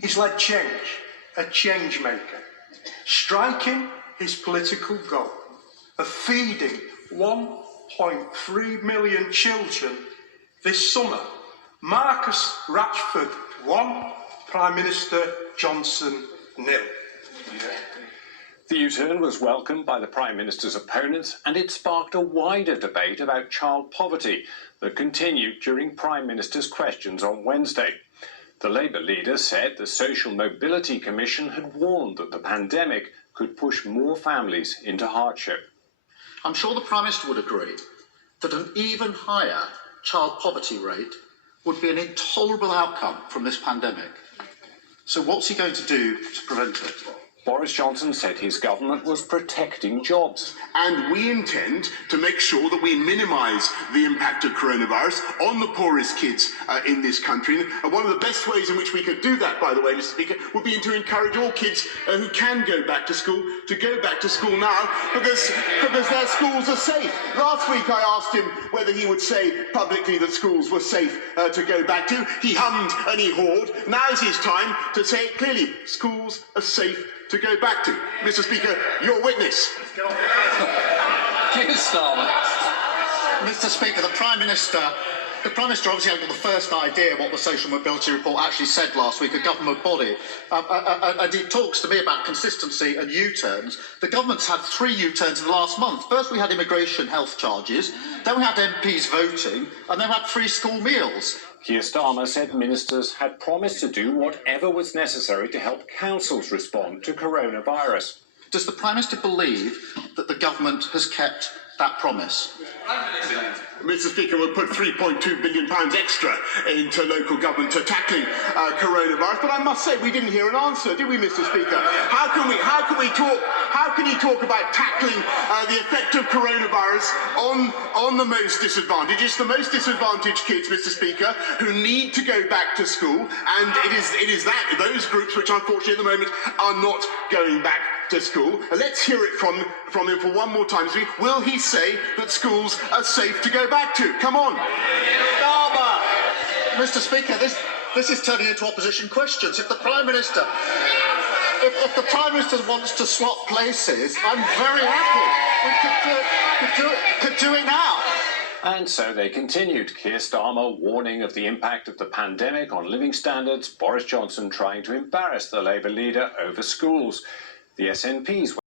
He's led change, a change maker, striking his political goal of feeding 1.3 million children this summer. Marcus Rashford 1, Prime Minister Johnson 0. The U-turn was welcomed by the Prime Minister's opponents, and it sparked a wider debate about child poverty that continued during Prime Minister's questions on Wednesday. The Labour leader said the Social Mobility Commission had warned that the pandemic could push more families into hardship. I'm sure the Prime Minister would agree that an even higher child poverty rate would be an intolerable outcome from this pandemic. So what's he going to do to prevent it? Boris Johnson said his government was protecting jobs. And we intend to make sure that we minimise the impact of coronavirus on the poorest kids in this country. And one of the best ways in which we could do that, by the way, Mr. Speaker, would be to encourage all kids who can go back to school to go back to school now because their schools are safe. Last week I asked him whether he would say publicly that schools were safe to go back to. He hummed and he hawed. Now's his time to say it clearly. Schools are safe to go back to. Mr. Speaker, your witness. Keir Starmer. Mr. Speaker, the Prime Minister obviously had the first idea what the Social Mobility Report actually said last week, a government body. And he talks to me about consistency and U-turns. The government's had 3 U-turns in the last month. First we had immigration health charges, then we had MPs voting, and then we had free school meals. Keir Starmer said ministers had promised to do whatever was necessary to help councils respond to coronavirus. Does the Prime Minister believe that the government has kept that promise? Mr. Speaker, we'll put £3.2 billion extra into local government to tackling coronavirus. But I must say, we didn't hear an answer, did we, Mr. Speaker? How can he talk about tackling the effect of coronavirus on the most disadvantaged? It's the most disadvantaged kids, Mr. Speaker, who need to go back to school, and it is those groups which, unfortunately, at the moment, are not going back to school. Let's hear it from him for one more time. Will he say that schools are safe to go back to? Come on. Mr. Speaker, this is turning into opposition questions. If the Prime Minister wants to swap places, I'm very happy. We could do it now. And so they continued. Keir Starmer warning of the impact of the pandemic on living standards, Boris Johnson trying to embarrass the Labour leader over schools. The SNP's